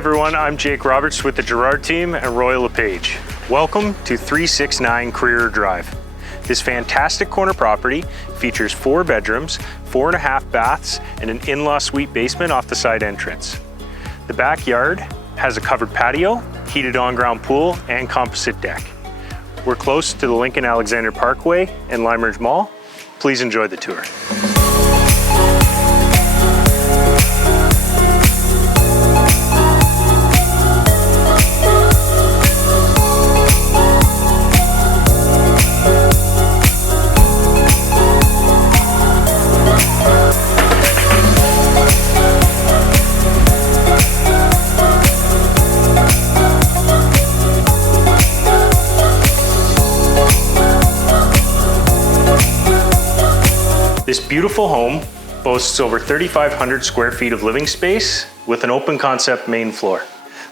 everyone, I'm Jake Roberts with the Crerar team at Royal LePage. Welcome to 369 Crerar Drive. This fantastic corner property features 4 bedrooms, 4.5 baths, and an in-law suite basement off the side entrance. The backyard has a covered patio, heated on-ground pool, and composite deck. We're close to the Lincoln Alexander Parkway and Limeridge Mall. Please enjoy the tour. This beautiful home boasts over 3,500 square feet of living space with an open concept main floor.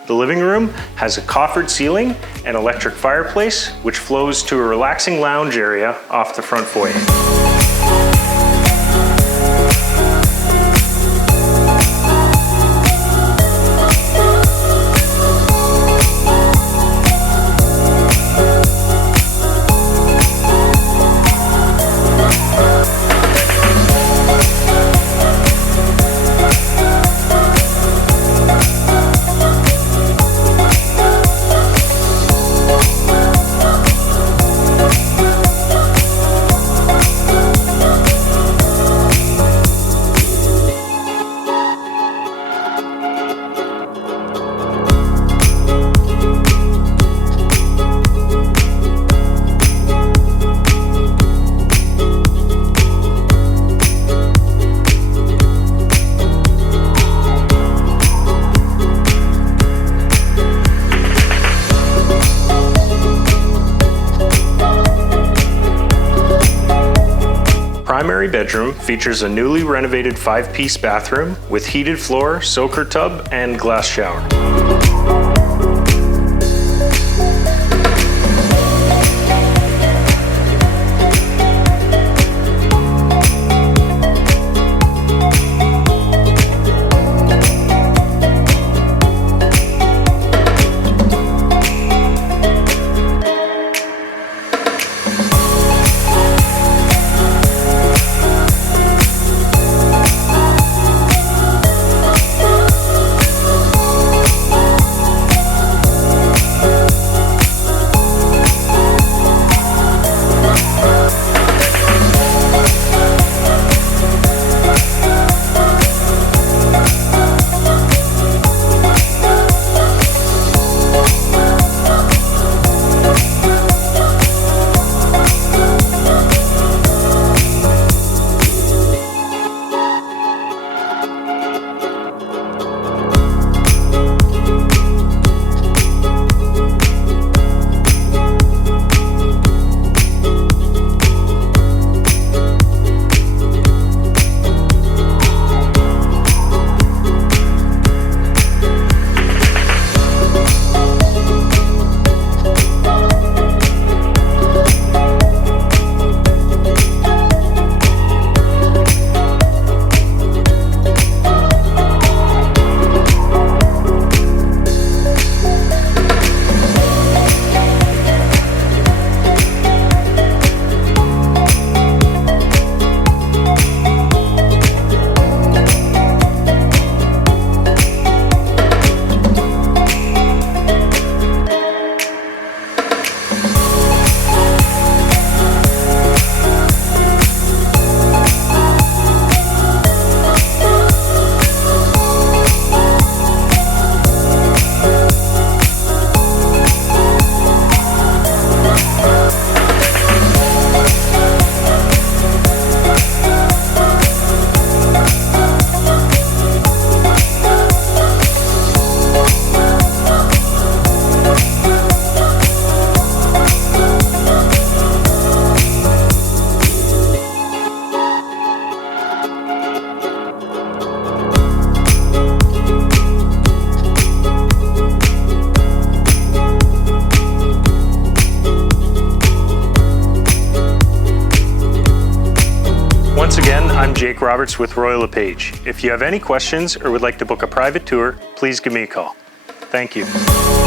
The living room has a coffered ceiling and electric fireplace, which flows to a relaxing lounge area off the front foyer. Primary bedroom features a newly renovated 5-piece bathroom with heated floor, soaker tub, and glass shower. Once again, I'm Jake Roberts with Royal LePage. If you have any questions or would like to book a private tour, please give me a call. Thank you.